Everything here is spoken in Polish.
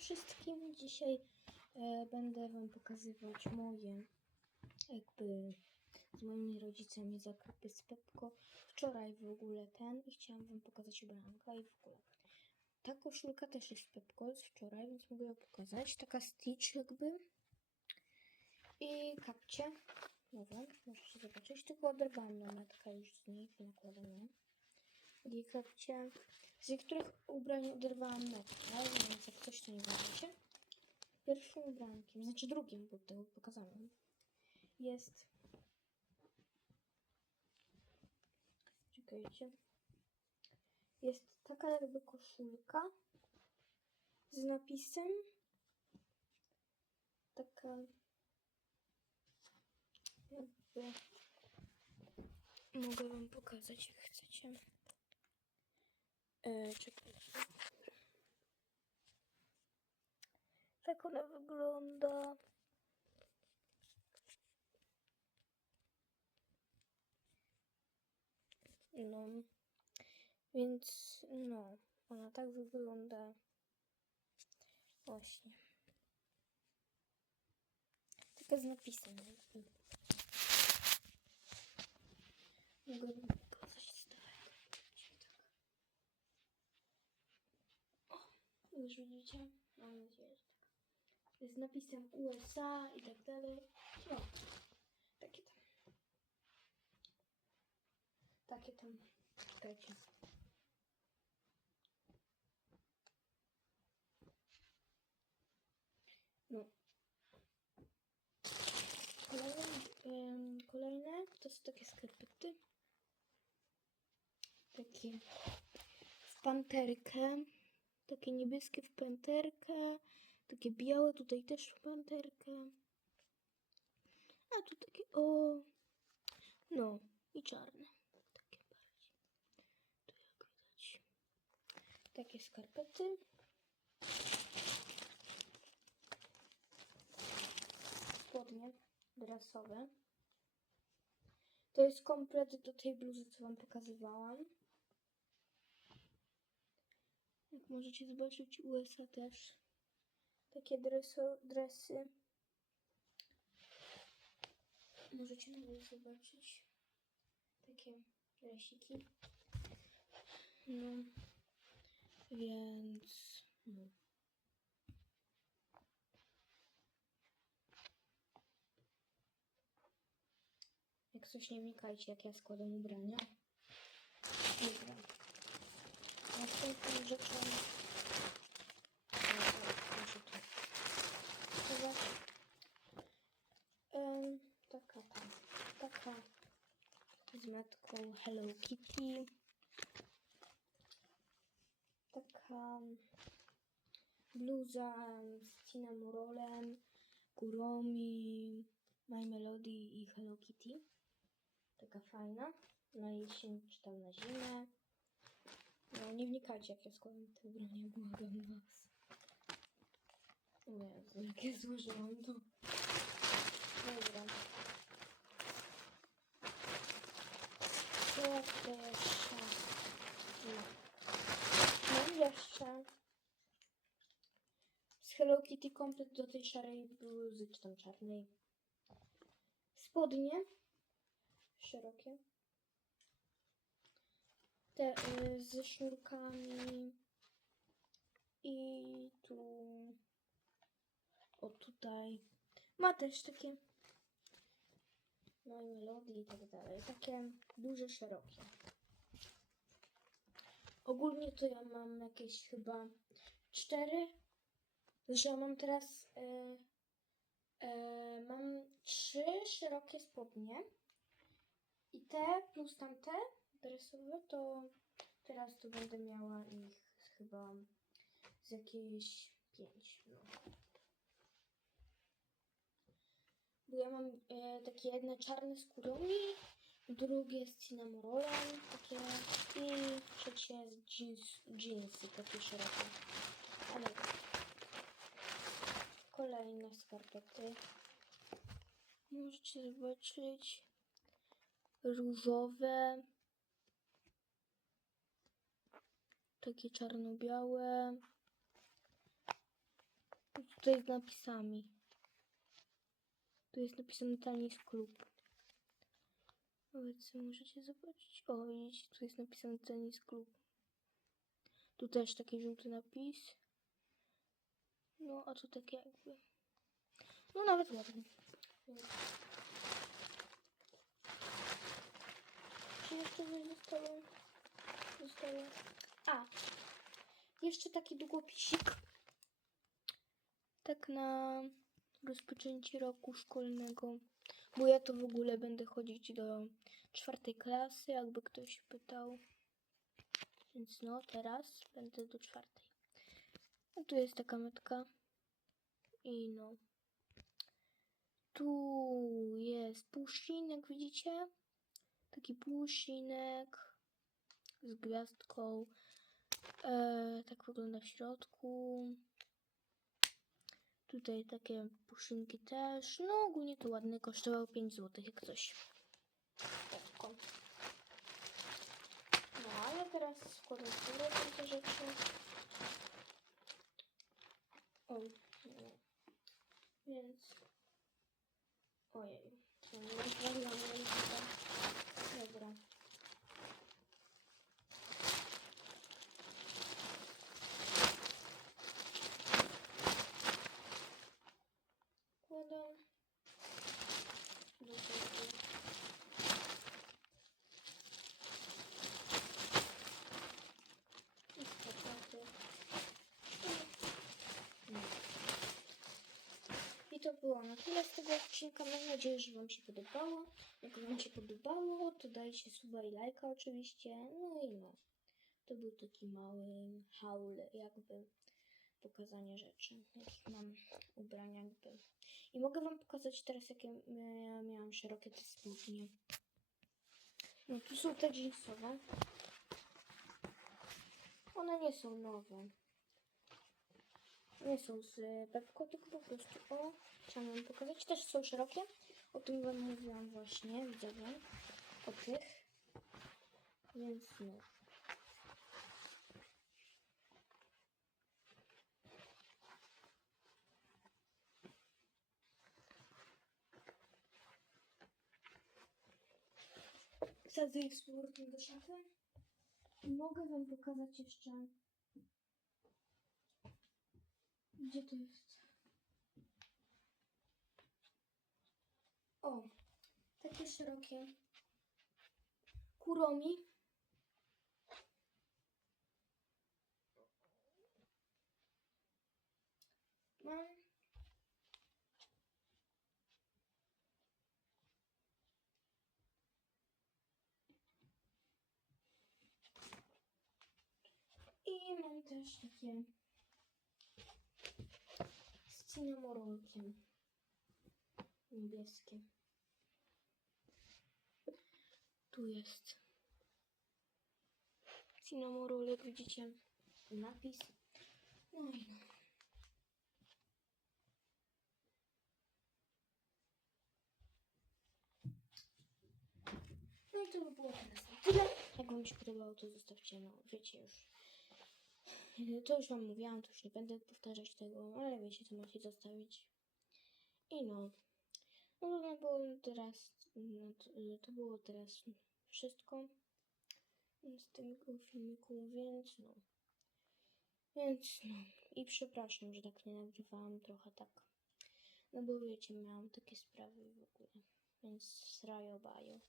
wszystkim. Dzisiaj e, będę Wam pokazywać moje jakby z moimi rodzicami zakupy z Pepko. Wczoraj w ogóle ten i chciałam Wam pokazać ubranka i w ogóle. Ta koszulka też jest Pepko z wczoraj, więc mogę ją pokazać. Taka Stitch jakby. I kapcie. Nowe, możecie zobaczyć. Tylko oderwałam nametka już z niej nakładam kapcie. Z niektórych ubrań oderwałam metkę, więc jak to nie wiecie. Pierwszym ubrankiem, znaczy drugim, bo tego pokazałam, jest... Czekajcie. Jest taka jakby koszulka z napisem. Taka jakby... Mogę wam pokazać jak chcecie. E, czekajcie. Tak ona wygląda. No, więc no, ona tak wygląda. Właśnie. Taka z napisem. Mogę wam pokazać z daleka. Tak. Już widzicie? Mam nadzieję, że tak. Z napisem USA i tak dalej. No, takie tam. Takie tam. Czekajcie. No. Kolejne, em, kolejne to są takie skarpety. Takie w panterkę. Takie niebieskie w panterkę. Takie białe tutaj też w panterkę. A tu takie o. No i czarne. Takie bardziej. Tu jak widać. Takie skarpety. Spodnie dresowe. To jest komplet do tej bluzy, co wam pokazywałam. Jak możecie zobaczyć, USA też takie dreso, dresy. Możecie nawet zobaczyć takie dresiki. No, więc no. Jak coś nie wnikajcie, jak ja składam ubrania. Dobra. Następną rzeczą... No, taka tam, taka z metką Hello Kitty. Taka bluza z Cinnamorolem, Kuromi, My Melody i Hello Kitty. Taka fajna. Na jesień czy na zimę. No nie wnikajcie jak ja składam te ubrania, błagam was. Jezu, jak ja złożyłam to. Dobra. Co jeszcze? No. Mam jeszcze z Hello Kitty komplet do tej szarej bluzy, czy tam czarnej. Spodnie szerokie. Te y, ze sznurkami. I tu. O tutaj. Ma też takie. No i melodii i tak dalej. Takie duże, szerokie. Ogólnie to ja mam jakieś chyba cztery. Że mam teraz. E, e, mam trzy szerokie spodnie. I te plus tamte dresowe, to teraz to będę miała ich chyba z jakieś pięć. No. Bo ja mam e, takie jedne czarne z drugie z cinnamorolem, takie i trzecie z jeans, jeansy, takie szerokie. Ale kolejne skarpety. Możecie zobaczyć różowe, takie czarno-białe, Tutaj z napisami. Tu jest napisane Tanis Klub. Sobie możecie zobaczyć. O, widzicie, tu jest napisane Tanis Klub. Tu też taki żółty napis. No, a tu tak jakby. No, nawet ładny. Czy jeszcze coś zostało? Zostało. A, jeszcze taki długopisik. Tak na rozpoczęcie roku szkolnego. Bo ja to w ogóle będę chodzić do czwartej klasy, jakby ktoś pytał. Więc no, teraz będę do czwartej. A tu jest taka metka. I no. Tu jest półszcinek, widzicie? Taki półszcinek z gwiazdką. E, tak wygląda w środku. Tutaj takie puszynki też. No ogólnie to ładny, kosztował 5 zł jak coś. Taczko. No a ja teraz składam sobie te rzeczy. Oj, nie. Więc... Ojej. Rozwaliłam. Dobra. Kładam. Do tego. I kwiaty. No. I to było na tyle z tego odcinka. Mam nadzieję, że Wam się podobało. Jak Wam się podobało, to dajcie suba i lajka oczywiście. No i no. To był taki mały haul, jakby pokazanie rzeczy. Jakich mam ubrania, jakby. I mogę Wam pokazać teraz, jakie ja miałam szerokie te spodnie. No tu są te jeansowe. One nie są nowe. Nie są z Pepko, tylko po prostu o, chciałam wam pokazać. Też są szerokie. O tym wam mówiłam właśnie, widzowie. O tych. Więc no. Wsadzę ich z powrotem do szafy. Mogę wam pokazać jeszcze gdzie to jest? O, takie szerokie kuromi. Mam i mam też takie z cynamorolkiem niebieskie. Tu jest cynamorolek, widzicie napis. No i no. No i to by było teraz tyle. Jak Wam się podobało, to zostawcie, no wiecie już. To już Wam mówiłam, to już nie będę powtarzać tego, ale wiecie, co macie zostawić. I no. No to było teraz, no to, to było teraz wszystko z tego filmiku, więc no. Więc no. I przepraszam, że tak nie nagrywałam trochę tak. No bo wiecie, miałam takie sprawy w ogóle. Więc srajo bajo.